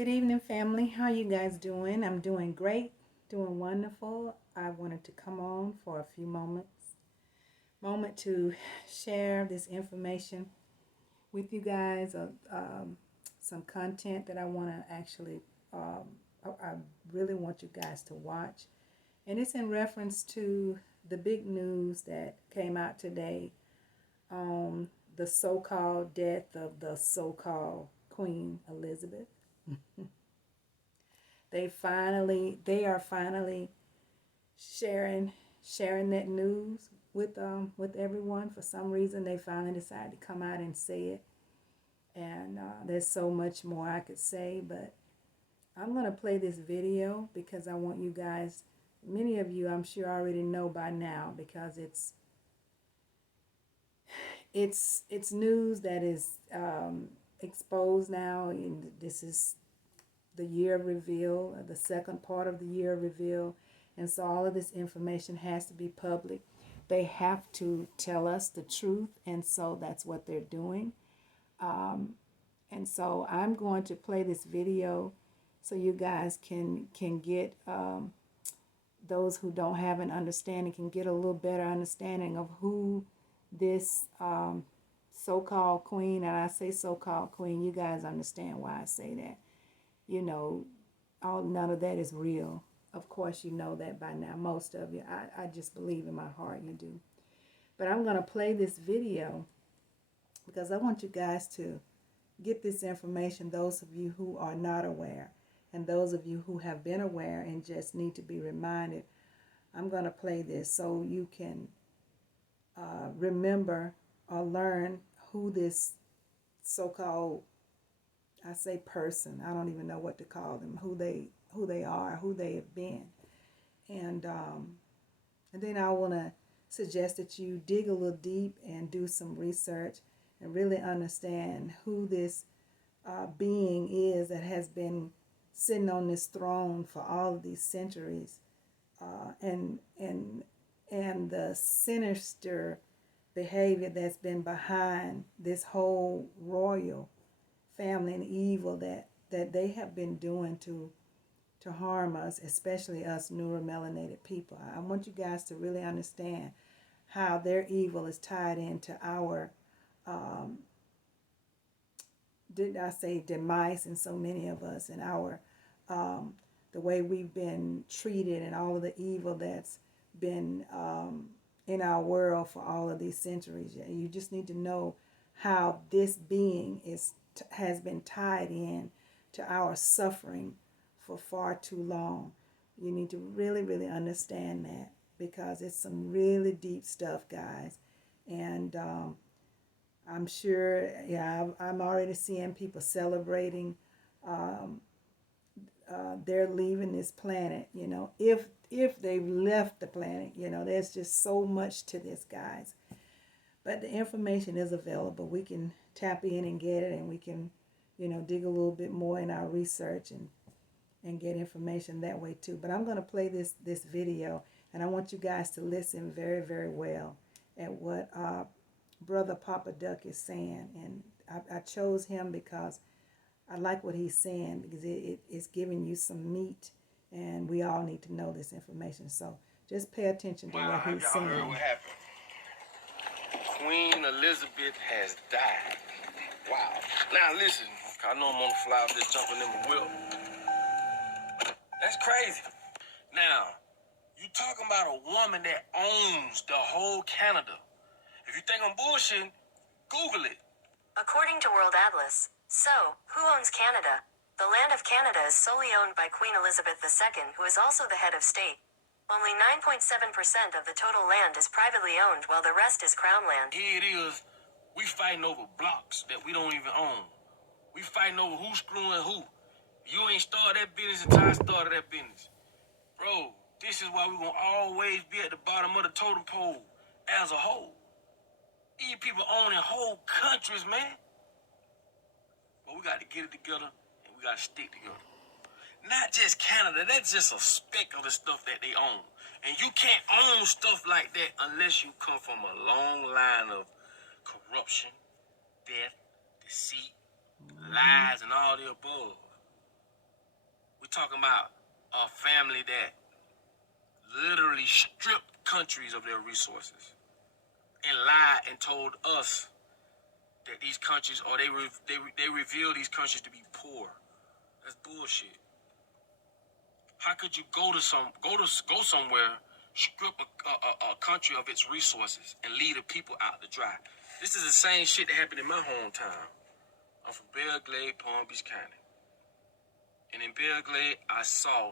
Good evening, family. How you guys doing? I'm doing great, doing wonderful. I wanted to come on for a few moment to share this information with you guys. Some content that I want to actually, I really want you guys to watch, and it's in reference to the big news that came out today on the so-called death of the so-called Queen Elizabeth. They are finally sharing sharing that news with everyone. For some reason, they finally decided to come out and say it. And there's so much more I could say, but I'm gonna play this video because I want you guys. Many of you, I'm sure, already know by now because it's news that is exposed now, and this is the year of reveal, the second part of the year of reveal. And so all of this information has to be public. They have to tell us the truth, and so that's what they're doing. And so I'm going to play this video so you guys can get those who don't have an understanding can get a little better understanding of who this so-called queen, and I say so-called queen, you guys understand why I say that. You know, none of that is real. Of course, you know that by now. Most of you, I just believe in my heart you do. But I'm going to play this video because I want you guys to get this information, those of you who are not aware, and those of you who have been aware and just need to be reminded. I'm going to play this so you can remember or learn who this so-called, I say person, I don't even know what to call them, who they are, who they have been. And then I want to suggest that you dig a little deep and do some research and really understand who this being is that has been sitting on this throne for all of these centuries, and the sinister behavior that's been behind this whole royal family and evil that they have been doing to harm us, especially us neuromelanated people. I want you guys to really understand how their evil is tied into our, did I say demise in so many of us, and our, the way we've been treated and all of the evil that's been in our world for all of these centuries. You just need to know how this being has been tied in to our suffering for far too long. You need to really, really understand that because it's some really deep stuff, guys. And I'm sure, yeah, I'm already seeing people celebrating they're leaving this planet, if they've left the planet, there's just so much to this, guys. But the information is available. We can tap in and get it, and we can, dig a little bit more in our research and get information that way too. But I'm going to play this video, and I want you guys to listen very, very well at what Brother Papa Duck is saying. And I chose him because I like what he's saying because it's giving you some meat, and we all need to know this information. So just pay attention to what he's saying. Heard what happened? Queen Elizabeth has died. Wow. Now listen, I know I'm on the fly, I'm just jumping in the whip. That's crazy. Now, you talking about a woman that owns the whole Canada. If you think I'm bullshitting, Google it. According to World Atlas, who owns Canada? The land of Canada is solely owned by Queen Elizabeth II, who is also the head of state. Only 9.7% of the total land is privately owned, while the rest is crown land. Here it is. We fighting over blocks that we don't even own. We fighting over who's screwing who. You ain't started that business until I started that business. Bro, this is why we gonna always be at the bottom of the totem pole as a whole. These people owning whole countries, man. But we got to get it together, and we got to stick together. Not just Canada, that's just a speck of the stuff that they own. And you can't own stuff like that unless you come from a long line of corruption, death, deceit, lies, and all the above. We're talking about a family that literally stripped countries of their resources and lied and told us that these countries, or they reveal these countries to be poor. That's bullshit. How could you go somewhere, strip a country of its resources, and leave the people out to dry? This is the same shit that happened in my hometown. I'm from Belle Glade, Palm Beach County. And in Belle Glade, I saw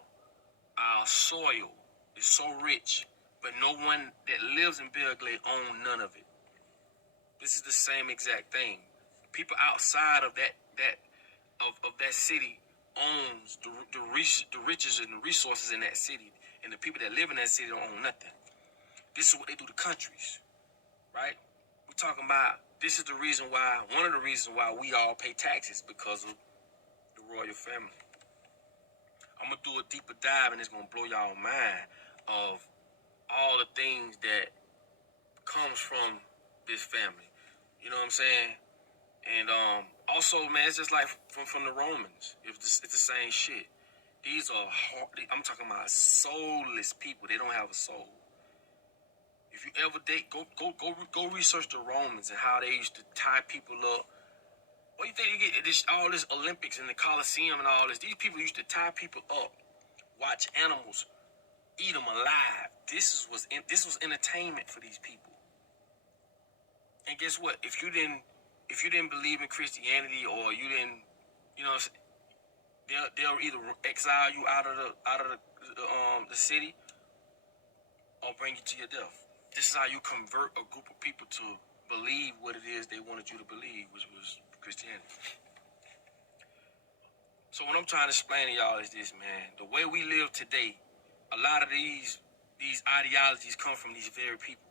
our soil is so rich, but no one that lives in Belle Glade owns none of it. This is the same exact thing. People outside of that city owns the riches and the resources in that city, and the people that live in that city don't own nothing. This is what they do to countries, right? We're talking about, this is the reason why, one of the reasons why we all pay taxes, because of the royal family. I'm gonna do a deeper dive, and it's gonna blow y'all mind of all the things that comes from this family. You know what I'm saying? And also, man, it's just like from the Romans. It's the same shit. These are hard, I'm talking about soulless people. They don't have a soul. If you ever date, go research the Romans and how they used to tie people up. What do you think you get all this Olympics and the Colosseum and all this? These people used to tie people up, watch animals, eat them alive. This was entertainment for these people. And guess what? If you didn't believe in Christianity, or you didn't, you know, they'll either exile you out of the city, or bring you to your death. This is how you convert a group of people to believe what it is they wanted you to believe, which was Christianity. So what I'm trying to explain to y'all is this, man. The way we live today, a lot of these ideologies come from these very people,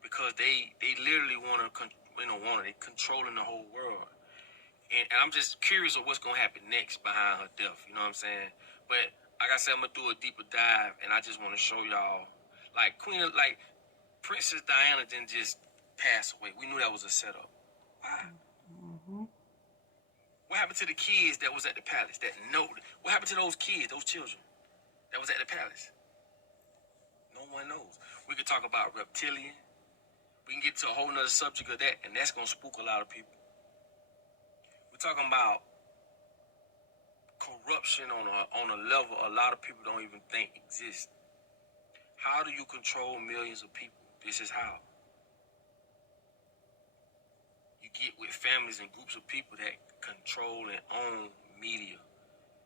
because they literally they controlling the whole world. And I'm just curious of what's gonna happen next behind her death. You know what I'm saying? But like I said, I'm gonna do a deeper dive, and I just want to show y'all, like Princess Diana didn't just pass away. We knew that was a setup. Why? Mm-hmm. What happened to the kids that was at the palace? What happened to those kids, those children that was at the palace? No one knows. We could talk about reptilian. We can get to a whole nother subject of that, and that's gonna spook a lot of people. We're talking about corruption on a level a lot of people don't even think exists. How do you control millions of people? This is how. You get with families and groups of people that control and own media,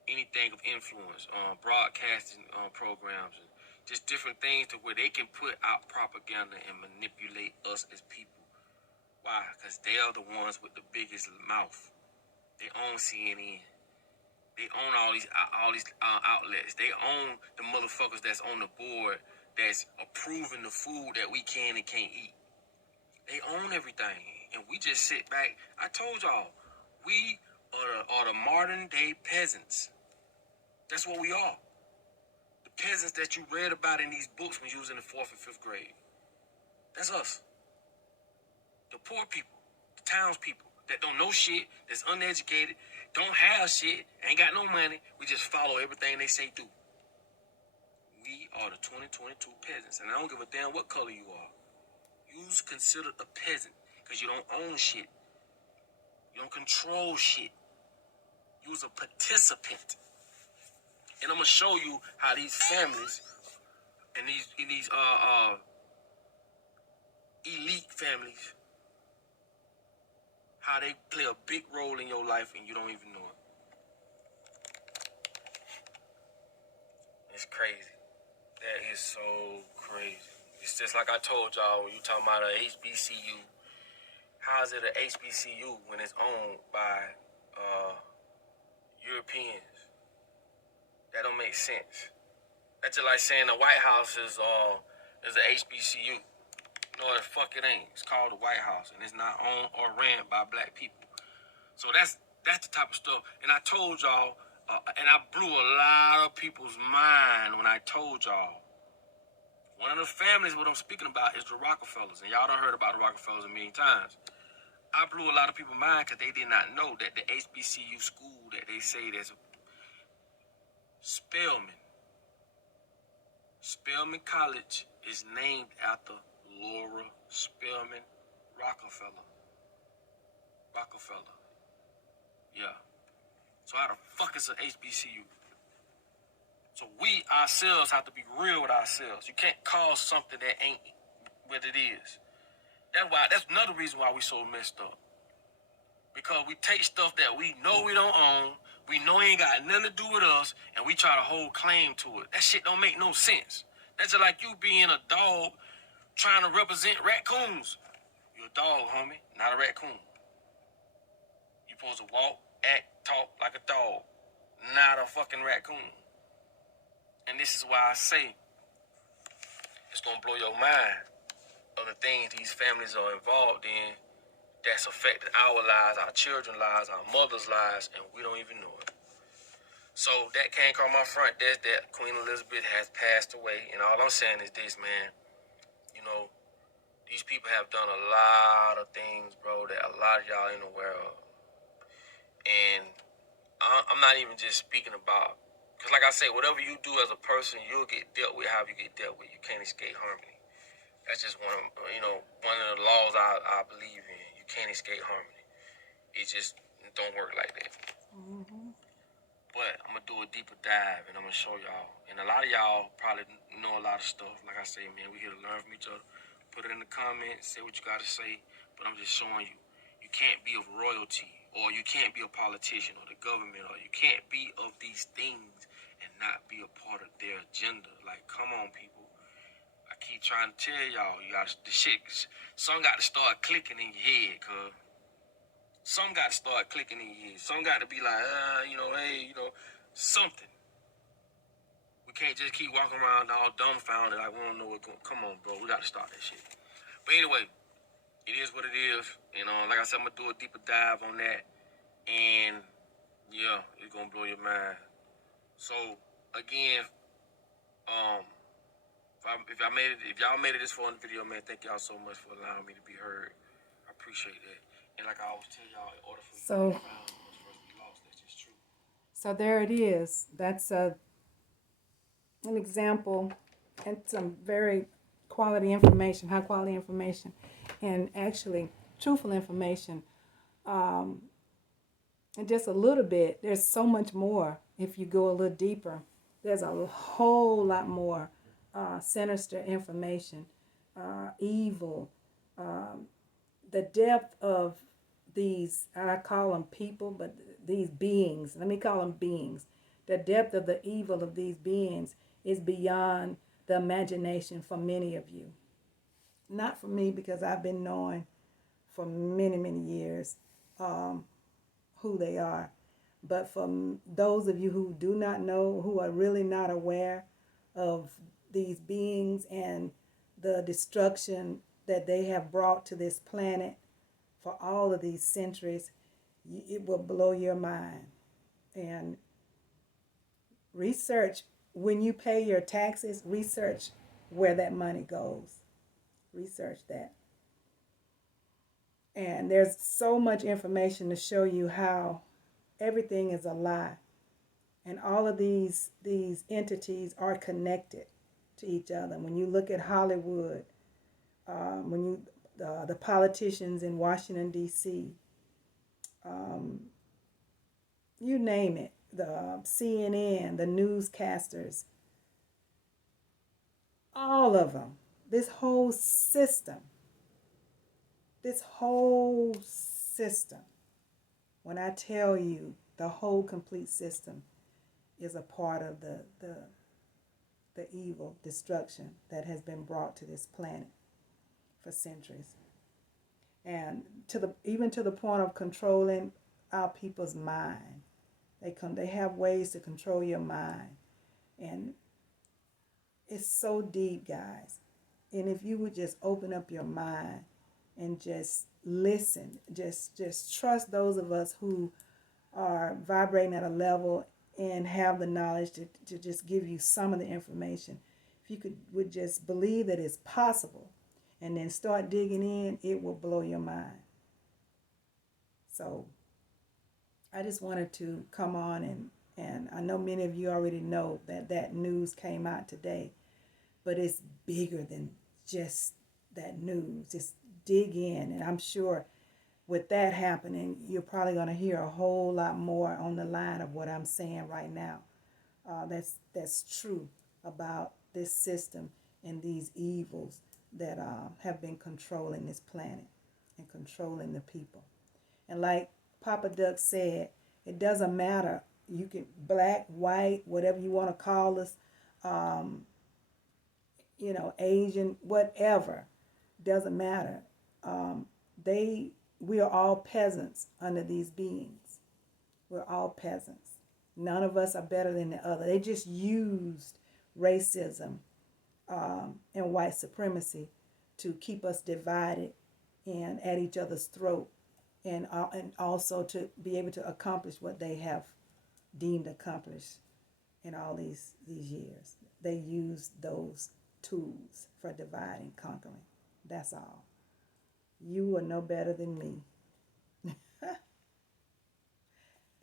anything of influence, broadcasting programs, and just different things to where they can put out propaganda and manipulate us as people. Why? Because they are the ones with the biggest mouth. They own CNN. They own all these outlets. They own the motherfuckers that's on the board that's approving the food that we can and can't eat. They own everything, and we just sit back. I told y'all, we are the modern day peasants. That's what we are. The peasants that you read about in these books when you was in the 4th and 5th grade. That's us. The poor people, the townspeople that don't know shit, that's uneducated, don't have shit, ain't got no money. We just follow everything they say do. We are the 2022 peasants, and I don't give a damn what color you are. You's considered a peasant because you don't own shit. You don't control shit. You's a participant. And I'm gonna show you how these families and these elite families, how they play a big role in your life and you don't even know it. It's crazy. That is so crazy. It's just like I told y'all when you talking about a HBCU. How is it a HBCU when it's owned by Europeans? That don't make sense. That's just like saying the White House is a HBCU. No, the fuck it ain't. It's called the White House, and it's not owned or ran by black people. So that's the type of stuff. And I told y'all, and I blew a lot of people's mind when I told y'all. One of the families what I'm speaking about is the Rockefellers, and y'all done heard about the Rockefellers a million times. I blew a lot of people's mind because they did not know that the HBCU school that they say Spelman. Spelman College is named after Laura Spelman Rockefeller. Rockefeller. Yeah. So how the fuck is an HBCU? So we ourselves have to be real with ourselves. You can't call something that ain't what it is. That's another reason why we so messed up. Because we take stuff that we know we don't own, we know ain't got nothing to do with us, and we try to hold claim to it. That shit don't make no sense. That's just like you being a dog trying to represent raccoons. You're a dog, homie, not a raccoon. You supposed to walk, act, talk like a dog, not a fucking raccoon. And this is why I say it's gonna blow your mind of the things these families are involved in that's affected our lives, our children's lives, our mothers' lives, and we don't even know it. So that came across my front desk that Queen Elizabeth has passed away, and all I'm saying is this, man. You know, these people have done a lot of things, bro, that a lot of y'all ain't aware of. And I'm not even just speaking about, because like I say, whatever you do as a person, you'll get dealt with how you get dealt with. You can't escape harmony. That's just one of the laws I believe in. You can't escape harmony. It just don't work like that. Mm-hmm. But I'm gonna do a deeper dive and I'm gonna show y'all. And a lot of y'all probably know a lot of stuff. Like I say, man, we here to learn from each other. Put it in the comments, say what you gotta say. But I'm just showing you, you can't be of royalty, or you can't be a politician or the government, or you can't be of these things and not be a part of their agenda. Like, come on, people. I keep trying to tell y'all, you got the shit. Some got to start clicking in your head, cuz. Some got to start clicking in your head. Some got to be like, hey, something. We can't just keep walking around all dumbfounded like we don't know what's going. Come on, bro. We got to start that shit. But anyway, it is what it is. Like I said, I'm gonna do a deeper dive on that, and yeah, it's gonna blow your mind. So again, if y'all made it this far in the video, man, thank y'all so much for allowing me to be heard. I appreciate that. And like I always tell y'all, in order for you to be found, you must first be lost. That's just true. So there it is. That's an example and some very quality information, high quality information, and actually truthful information. And just a little bit, there's so much more if you go a little deeper. There's a whole lot more sinister information, evil, the depth of these, I call them people, but these beings, let me call them beings. The depth of the evil of these beings is beyond the imagination for many of you. Not for me, because I've been knowing for many, many years who they are. But for those of you who do not know, who are really not aware of these beings and the destruction that they have brought to this planet for all of these centuries, it will blow your mind. And research, when you pay your taxes, research where that money goes. Research that. And there's so much information to show you how everything is a lie. And all of these entities are connected to each other. When you look at Hollywood, the politicians in Washington, D.C., you name it, the CNN, the newscasters, all of them, this whole system, when I tell you the whole complete system is a part of the evil destruction that has been brought to this planet for centuries. And even to the point of controlling our people's mind. They have ways to control your mind. And it's so deep, guys. And if you would just open up your mind and just listen, just trust those of us who are vibrating at a level and have the knowledge to just give you some of the information. If you would just believe that it's possible and then start digging in, it will blow your mind. So I just wanted to come on And I know many of you already know that that news came out today, but it's bigger than just that news. Just dig in, and I'm sure with that happening, you're probably going to hear a whole lot more on the line of what I'm saying right now. That's true about this system and these evils that have been controlling this planet and controlling the people. And like Papa Duck said, it doesn't matter. You can black, white, whatever you want to call us, um, Asian, whatever, doesn't matter. Um, we are all peasants under these beings. We're all peasants. None of us are better than the other. They just used racism and white supremacy to keep us divided and at each other's throat, and also to be able to accomplish what they have deemed accomplished in all these years. They used those tools for dividing and conquering. That's all. You are no better than me.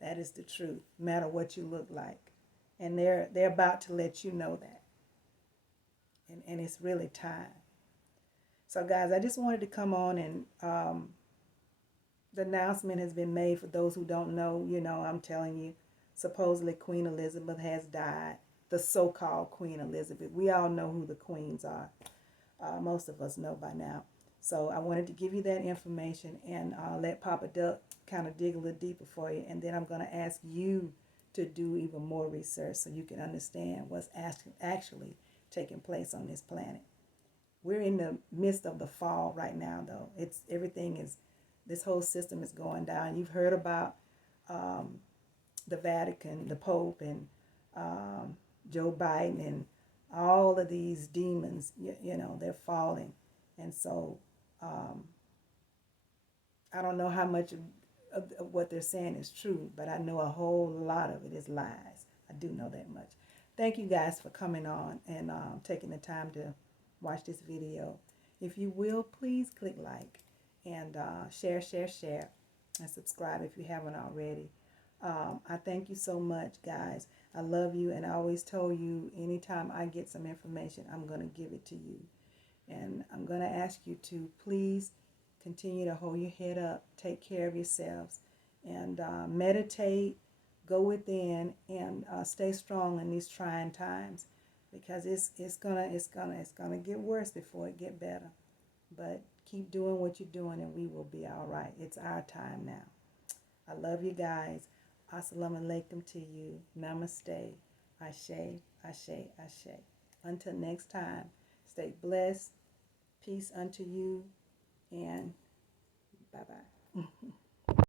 That is the truth, no matter what you look like. And they're about to let you know that. And it's really time. So guys, I just wanted to come on and the announcement has been made for those who don't know. I'm telling you, supposedly Queen Elizabeth has died. The so-called Queen Elizabeth. We all know who the queens are. Most of us know by now. So I wanted to give you that information and let Papa Duck kind of dig a little deeper for you. And then I'm going to ask you to do even more research so you can understand what's actually taking place on this planet. We're in the midst of the fall right now, though. This whole system is going down. You've heard about the Vatican, the Pope, and Joe Biden, and all of these demons, they're falling. And so I don't know how much of what they're saying is true, but I know a whole lot of it is lies. I do know that much. Thank you guys for coming on and taking the time to watch this video. If you will, please click like and share, and subscribe if you haven't already. I thank you so much, guys. I love you, and I always told you anytime I get some information, I'm going to give it to you. And I'm going to ask you to please continue to hold your head up, take care of yourselves, and meditate, go within, and stay strong in these trying times, because it's gonna get worse before it get better. But keep doing what you're doing, and we will be all right. It's our time now. I love you guys. Assalamu alaikum to you. Namaste. Ashe, ashe, ashe. Until next time, stay blessed. Peace unto you, and bye-bye.